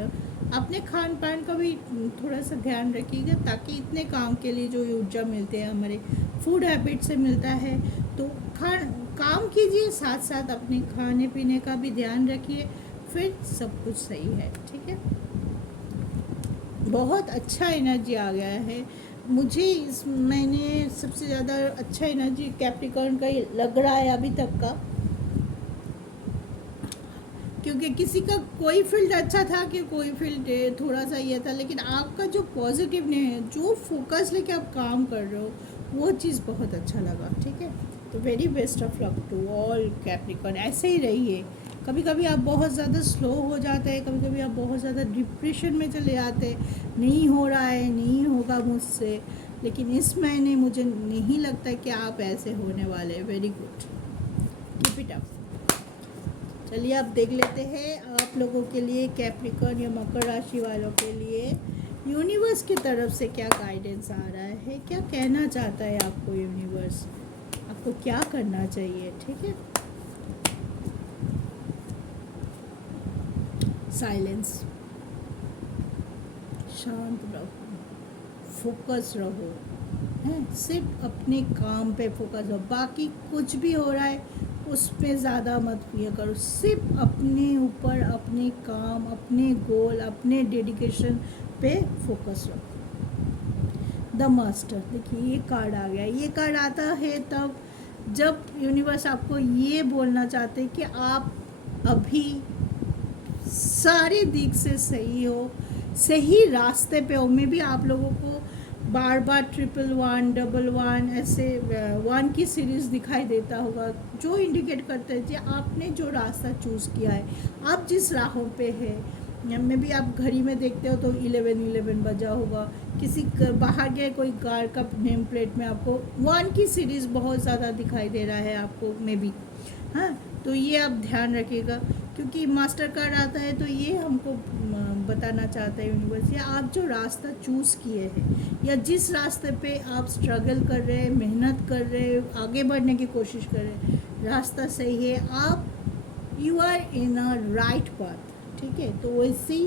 अपने खान पान का भी थोड़ा सा ध्यान रखिएगा, ताकि इतने काम के लिए जो ऊर्जा मिलते हैं हमारे फूड हैबिट से मिलता है, तो काम कीजिए, साथ साथ अपने खाने पीने का भी ध्यान रखिए, फिर सब कुछ सही है। ठीक है, बहुत अच्छा एनर्जी आ गया है मुझे इस महीने। सबसे ज़्यादा अच्छा एनर्जी कैप्रिकॉर्न का ही लग रहा है अभी तक का, क्योंकि किसी का कोई फील्ड अच्छा था कि कोई फील्ड थोड़ा सा ये था, लेकिन आपका जो पॉजिटिव ने है, जो फोकस लेके आप काम कर रहे हो, वो चीज़ बहुत अच्छा लगा। ठीक है, तो very best of luck to all Capricorn. ऐसे ही रहिए। कभी कभी आप बहुत ज़्यादा स्लो हो जाते हैं, कभी कभी आप बहुत ज़्यादा डिप्रेशन में चले जाते हैं, नहीं हो रहा है, नहीं होगा मुझसे, लेकिन इस महीने मुझे नहीं लगता कि आप ऐसे होने वाले हैं। Very good, keep it up. चलिए अब देख लेते हैं आप लोगों के लिए, कैप्रिकॉर्न या मकर राशि वालों के लिए यूनिवर्स की तरफ से क्या गाइडेंस आ रहा है, क्या कहना चाहता है आपको यूनिवर्स, आपको क्या करना चाहिए। ठीक है, साइलेंस, शांत रहो, फोकस रहो, हैं, सिर्फ अपने काम पे फोकस हो, बाकी कुछ भी हो रहा है उस पर ज़्यादा मत ये करो, सिर्फ अपने ऊपर, अपने काम, अपने गोल, अपने डेडिकेशन पे फोकस रखो। द मास्टर, देखिए ये कार्ड आ गया। ये कार्ड आता है तब जब यूनिवर्स आपको ये बोलना चाहते हैं कि आप अभी सारे दिख से सही हो, सही रास्ते पे हो। मे भी आप लोगों को बार बार 111, 111 ऐसे 1 की सीरीज़ दिखाई देता होगा, जो इंडिकेट करता है कि आपने जो रास्ता चूज़ किया है, आप जिस राहों पे है। में भी आप घड़ी में देखते हो तो 11 बजा होगा, किसी बाहर गए कोई कार का नेम प्लेट में आपको 1 की सीरीज़ बहुत ज़्यादा दिखाई दे रहा है आपको में भी। हाँ, तो ये आप ध्यान रखिएगा, क्योंकि मास्टर कार्ड आता है तो ये हमको बताना चाहता है यूनिवर्स, या आप जो रास्ता चूज़ किए हैं, या जिस रास्ते पे आप स्ट्रगल कर रहे हैं, मेहनत कर रहे हैं, आगे बढ़ने की कोशिश कर रहे हैं, रास्ता सही है, आप you are in a right path. ठीक है, तो वैसी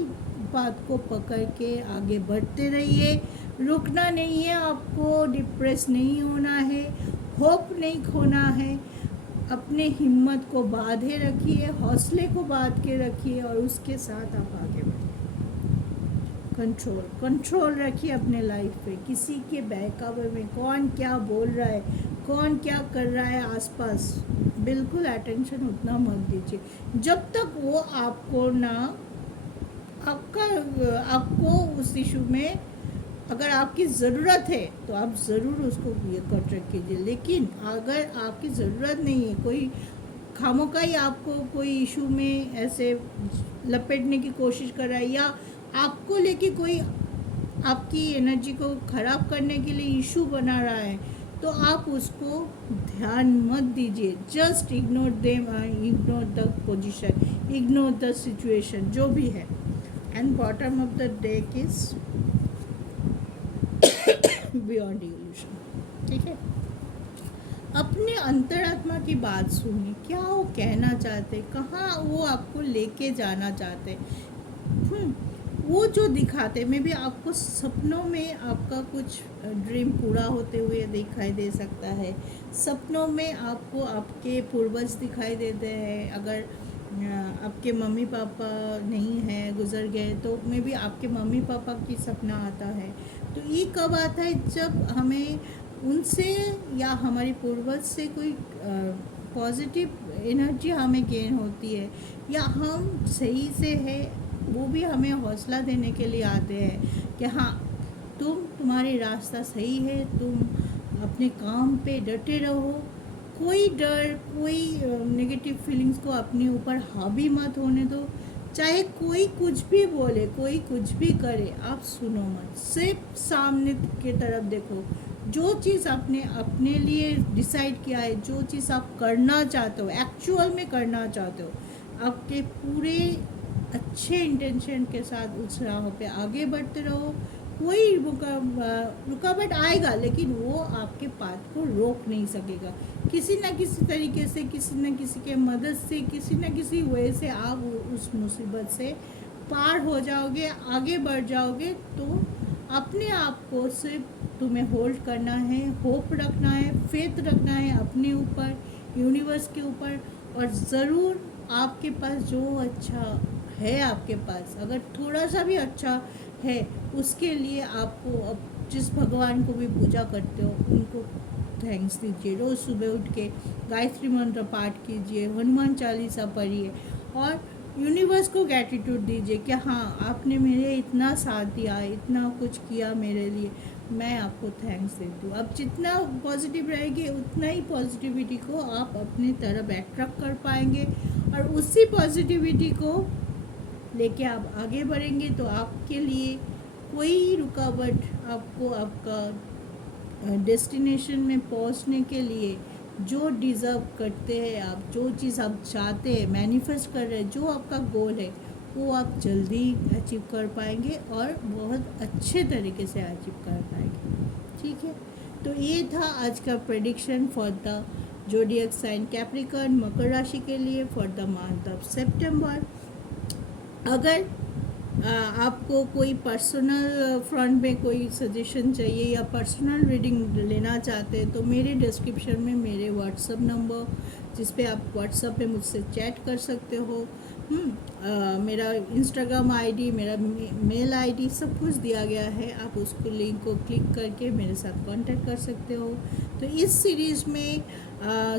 बात को पकड़ के आगे बढ़ते रहिए, रुकना नहीं है आपको, डिप्रेस नहीं होना है, होप नहीं खोना है, अपने हिम्मत को बांधे रखिए, हौसले को बांध के रखिए, और उसके साथ आप आगे बढ़िए। कंट्रोल रखिए अपने लाइफ पे, किसी के बहकावे में कौन क्या बोल रहा है, कौन क्या कर रहा है आसपास, बिल्कुल अटेंशन उतना मत दीजिए जब तक वो आपको ना आपको उस इशू में अगर आपकी ज़रूरत है तो आप ज़रूर उसको ये कॉन्ट्रैक्ट कीजिए, लेकिन अगर आपकी ज़रूरत नहीं है, कोई खामोका ही आपको कोई इशू में ऐसे लपेटने की कोशिश कर रहा है, या आपको लेके कोई आपकी एनर्जी को ख़राब करने के लिए इशू बना रहा है, तो आप उसको ध्यान मत दीजिए। Just ignore them, ignore the position, ignore the situation जो भी है। And bottom of the deck is beyond evolution. ठीक है, अपने अंतरात्मा की बात सुनिए, क्या वो कहना चाहते, कहाँ वो आपको लेके जाना चाहते। वो जो दिखाते, में भी आपको सपनों में आपका कुछ ड्रीम पूरा होते हुए दिखाई दे सकता है, सपनों में आपको आपके पूर्वज दिखाई देते हैं, अगर आपके मम्मी पापा नहीं हैं, गुजर गए, तो में भी आपके मम्मी पापा की सपना आता है। तो ये कब आता है, जब हमें उनसे या हमारे पूर्वज से कोई पॉजिटिव एनर्जी हमें गेन होती है, या हम सही से है, वो भी हमें हौसला देने के लिए आते हैं कि हाँ तुम्हारी रास्ता सही है, तुम अपने काम पे डटे रहो, कोई डर, कोई नेगेटिव फीलिंग्स को अपने ऊपर हावी मत होने दो। चाहे कोई कुछ भी बोले, कोई कुछ भी करे, आप सुनो मत, सिर्फ सामने की तरफ देखो। जो चीज़ आपने अपने लिए डिसाइड किया है, जो चीज़ आप करना चाहते हो, एक्चुअल में करना चाहते हो, आपके पूरे अच्छे इंटेंशन के साथ उस राह पे आगे बढ़ते रहो। कोई रुकावट आएगा, लेकिन वो आपके पाथ को रोक नहीं सकेगा। किसी न किसी तरीके से, किसी न किसी के मदद से, किसी न किसी वे से आप उस मुसीबत से पार हो जाओगे, आगे बढ़ जाओगे। तो अपने आप को सिर्फ तुम्हें होल्ड करना है, होप रखना है, फेथ रखना है अपने ऊपर, यूनिवर्स के ऊपर। और ज़रूर आपके पास जो अच्छा है, आपके पास अगर थोड़ा सा भी अच्छा है, उसके लिए आपको, अब जिस भगवान को भी पूजा करते हो उनको थैंक्स दीजिए। रोज़ सुबह उठ के गायत्री मंत्र पाठ कीजिए, हनुमान चालीसा पढ़िए और यूनिवर्स को ग्रैटिट्यूड दीजिए कि हाँ, आपने मेरे इतना साथ दिया, इतना कुछ किया मेरे लिए, मैं आपको थैंक्स देती हूँ। अब जितना पॉजिटिव रहेंगे, उतना ही पॉजिटिविटी को आप अपनी तरफ अट्रैक्ट कर पाएंगे और उसी पॉजिटिविटी को लेके आप आगे बढ़ेंगे। तो आपके लिए कोई रुकावट आपको आपका डेस्टिनेशन में पहुंचने के लिए, जो डिज़र्व करते हैं आप, जो चीज़ आप चाहते हैं, मैनिफेस्ट कर रहे हैं, जो आपका गोल है, वो आप जल्दी अचीव कर पाएंगे और बहुत अच्छे तरीके से अचीव कर पाएंगे। ठीक है, तो ये था आज का prediction for the zodiac sign Capricorn, मकर राशि के लिए for the month of September. अगर आपको कोई पर्सनल फ्रंट में कोई सजेशन चाहिए या पर्सनल रीडिंग लेना चाहते हैं, तो मेरे डिस्क्रिप्शन में मेरे व्हाट्सअप नंबर, जिस पे आप व्हाट्सअप पे मुझसे चैट कर सकते हो, मेरा इंस्टाग्राम आईडी, मेरा मेल आईडी, सब कुछ दिया गया है। आप उसको लिंक को क्लिक करके मेरे साथ कांटेक्ट कर सकते हो। तो इस सीरीज़ में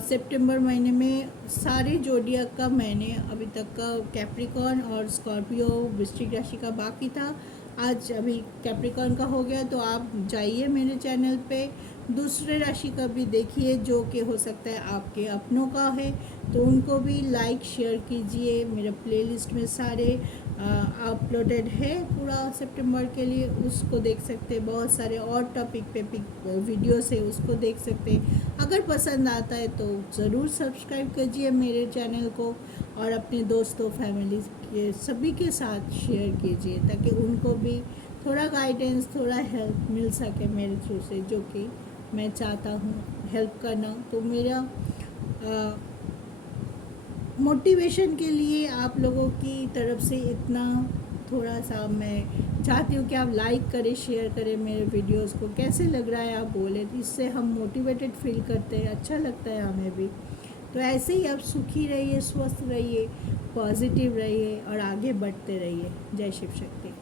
सितंबर महीने में सारे जोडियक का मैंने अभी तक का कैप्रिकॉर्न और स्कॉर्पियो वृश्चिक राशि का बाकी था, आज अभी कैप्रिकॉर्न का हो गया। तो आप जाइए मेरे चैनल पे, दूसरे राशि का भी देखिए, जो कि हो सकता है आपके अपनों का है, तो उनको भी लाइक शेयर कीजिए। मेरे प्लेलिस्ट में सारे अपलोडेड है पूरा सितंबर के लिए, उसको देख सकते हैं। बहुत सारे और टॉपिक पे वीडियोस है, उसको देख सकते हैं। अगर पसंद आता है तो ज़रूर सब्सक्राइब कीजिए मेरे चैनल को और अपने दोस्तों, फैमिली के सभी के साथ शेयर कीजिए, ताकि उनको भी थोड़ा गाइडेंस, थोड़ा हेल्प मिल सके मेरे थ्रू से, जो कि मैं चाहता हूँ हेल्प करना। तो मेरा मोटिवेशन के लिए आप लोगों की तरफ से इतना थोड़ा सा मैं चाहती हूँ कि आप लाइक करें, शेयर करें मेरे वीडियोस को। कैसे लग रहा है आप बोले, तो इससे हम मोटिवेटेड फील करते हैं, अच्छा लगता है हमें भी। तो ऐसे ही आप सुखी रहिए, स्वस्थ रहिए, पॉजिटिव रहिए और आगे बढ़ते रहिए। जय शिव शक्ति।